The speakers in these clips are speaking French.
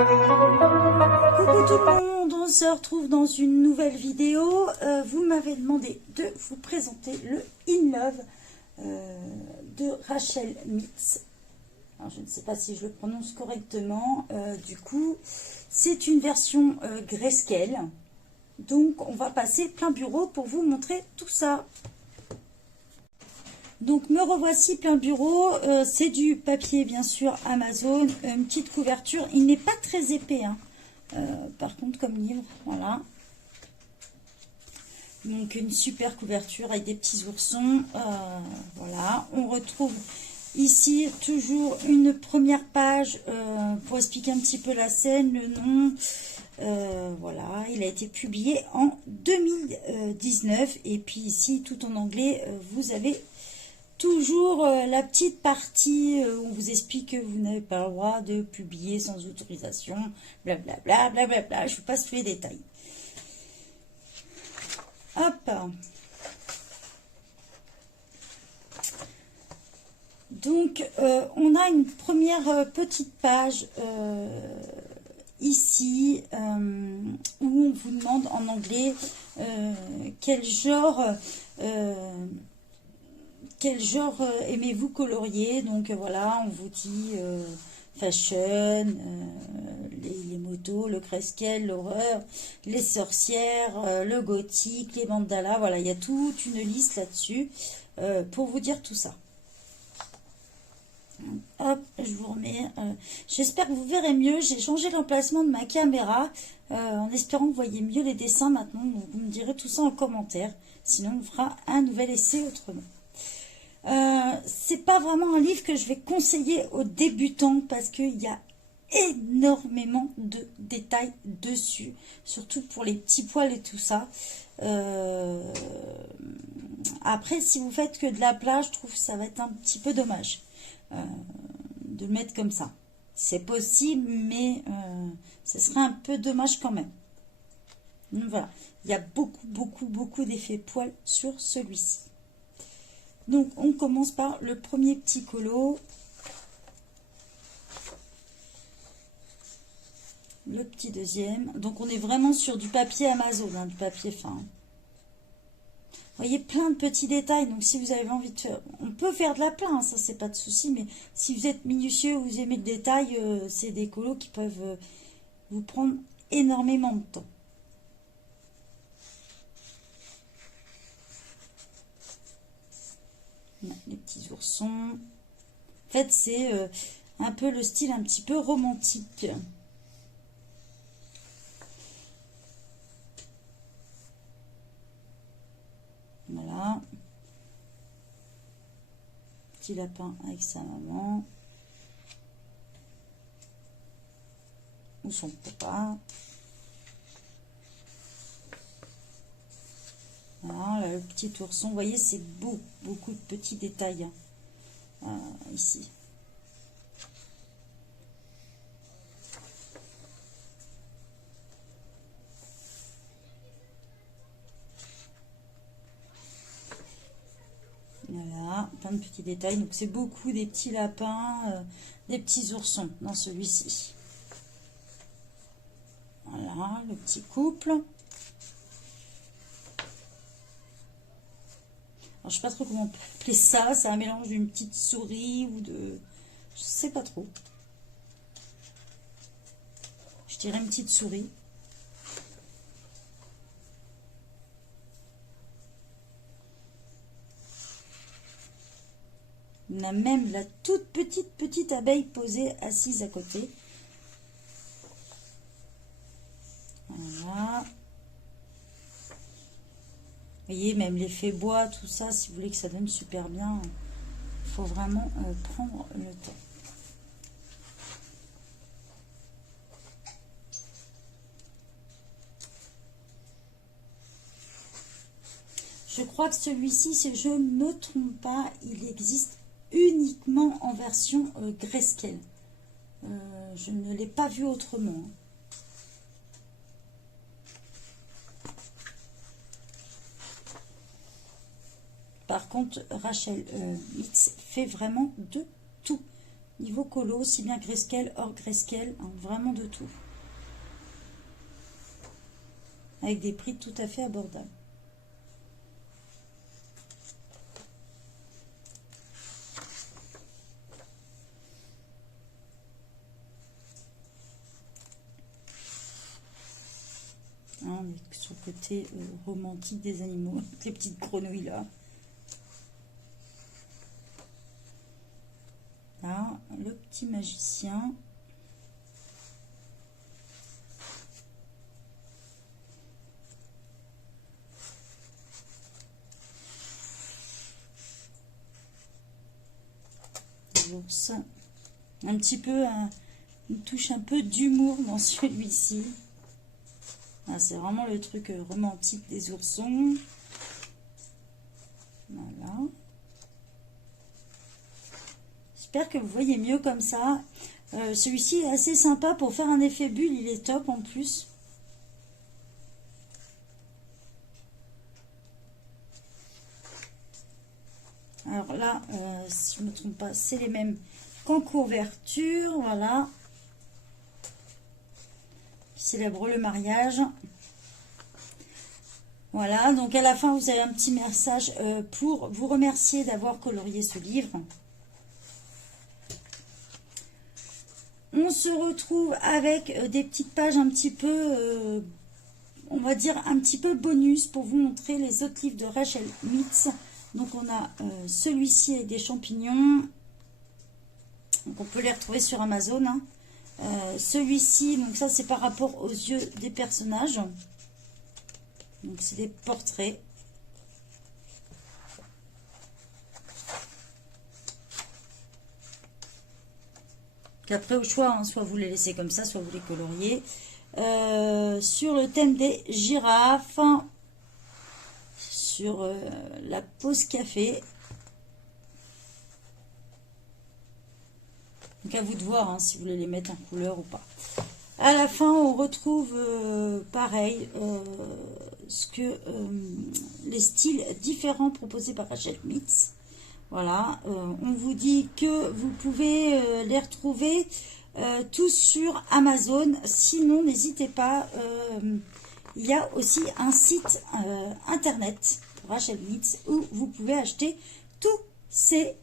Coucou tout le monde, on se retrouve dans une nouvelle vidéo. Vous m'avez demandé de vous présenter le In Love de Rachel Mitz. Alors, je ne sais pas si je le prononce correctement. Du coup, c'est une version grayscale. Donc, on va passer plein bureau pour vous montrer tout ça. Donc, me revoici plein bureau. C'est du papier, bien sûr, Amazon. Une petite couverture. Il n'est pas très épais, hein. Par contre, comme livre, voilà. Donc, une super couverture avec des petits oursons. Voilà. On retrouve ici toujours une première page pour expliquer un petit peu la scène, le nom. Voilà, il a été publié en 2019. Et puis ici, tout en anglais, vous avez toujours la petite partie où on vous explique que vous n'avez pas le droit de publier sans autorisation, blablabla, blablabla. Je vous passe tous les détails. Hop. Donc, on a une première petite page ici où on vous demande en anglais quel genre aimez-vous colorier. Donc voilà, on vous dit fashion, les motos, le grayscale, l'horreur, les sorcières, le gothique, les mandalas. Voilà, il y a toute une liste là-dessus pour vous dire tout ça. Hop, je vous remets. J'espère que vous verrez mieux. J'ai changé l'emplacement de ma caméra en espérant que vous voyez mieux les dessins maintenant. Donc vous me direz tout ça en commentaire. Sinon, on fera un nouvel essai autrement. C'est pas vraiment un livre que je vais conseiller aux débutants parce qu'il y a énormément de détails dessus, surtout pour les petits poils et tout ça. Après, si vous faites que de la plage, je trouve que ça va être un petit peu dommage de le mettre comme ça. C'est possible, mais ce serait un peu dommage quand même. Donc voilà, il y a beaucoup d'effets poils sur celui-ci. Donc, on commence par le premier petit colo. Le petit deuxième. Donc, on est vraiment sur du papier Amazon, hein, du papier fin. Vous voyez, plein de petits détails. Donc, si vous avez envie de faire... On peut faire de la plein, hein, ça, c'est pas de souci. Mais si vous êtes minutieux, vous aimez le détail, c'est des colos qui peuvent vous prendre énormément de temps. Les petits oursons. En fait, c'est un peu le style un petit peu romantique. Voilà. Petit lapin avec sa maman. Ou son papa. Voilà, le petit ourson, vous voyez, c'est beaucoup de petits détails ici. Voilà, plein de petits détails. Donc, c'est beaucoup des petits lapins, des petits oursons dans celui-ci. Voilà, le petit couple. Alors, je sais pas trop comment on peut appeler ça. C'est un mélange d'une petite souris ou de... Je sais pas trop. Je dirais une petite souris. On a même la toute petite abeille posée, assise à côté. Voilà. Vous voyez, même l'effet bois, tout ça, si vous voulez que ça donne super bien, il faut vraiment prendre le temps. Je crois que celui-ci, si je ne me trompe pas, il existe uniquement en version grayscale. Je ne l'ai pas vu autrement. Par contre, Rachel Mitz fait vraiment de tout. Niveau colo, aussi bien grayscale, hors grayscale, hein, vraiment de tout. Avec des prix tout à fait abordables. Hein, on est sur le côté romantique des animaux, les petites grenouilles là. Là, le petit magicien. L'ours. Un petit peu, une touche un peu d'humour dans celui-ci. Ah, c'est vraiment le truc romantique des oursons. Voilà. J'espère que vous voyez mieux comme ça. Celui-ci est assez sympa pour faire un effet bulle. Il est top en plus. Alors là, si je ne me trompe pas, c'est les mêmes qu'en couverture. Voilà. Qui célèbre le mariage. Voilà, donc à la fin, vous avez un petit message pour vous remercier d'avoir colorié ce livre. On se retrouve avec des petites pages un petit peu, on va dire un petit peu bonus pour vous montrer les autres livres de Rachel Mitz. Donc on a celui-ci avec des champignons. Donc on peut les retrouver sur Amazon. Hein. Celui-ci, donc ça c'est par rapport aux yeux des personnages. Donc c'est des portraits. Après au choix, hein, soit vous les laissez comme ça, soit vous les coloriez. Sur le thème des girafes, sur la pause café. Donc à vous de voir hein, si vous voulez les mettre en couleur ou pas. À la fin, on retrouve pareil, les styles différents proposés par Rachel Mitz. Voilà, on vous dit que vous pouvez les retrouver tous sur Amazon. Sinon, n'hésitez pas, il y a aussi un site internet pour Rachel Mitz où vous pouvez acheter tous ces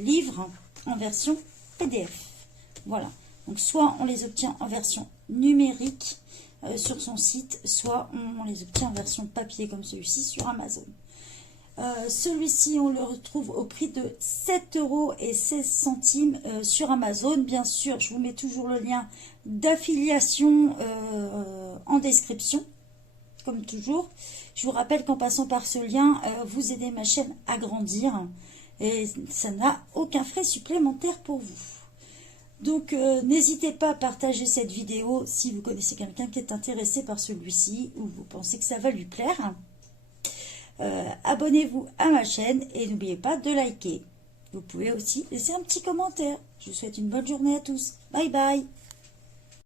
livres en version PDF. Voilà, donc soit on les obtient en version numérique sur son site, soit on les obtient en version papier comme celui-ci sur Amazon. Celui-ci, on le retrouve au prix de 7,16 € sur Amazon. Bien sûr, je vous mets toujours le lien d'affiliation en description, comme toujours. Je vous rappelle qu'en passant par ce lien, vous aidez ma chaîne à grandir et ça n'a aucun frais supplémentaire pour vous. Donc, n'hésitez pas à partager cette vidéo si vous connaissez quelqu'un qui est intéressé par celui-ci ou vous pensez que ça va lui plaire. Abonnez-vous à ma chaîne et n'oubliez pas de liker. Vous pouvez aussi laisser un petit commentaire. Je vous souhaite une bonne journée à tous. Bye bye.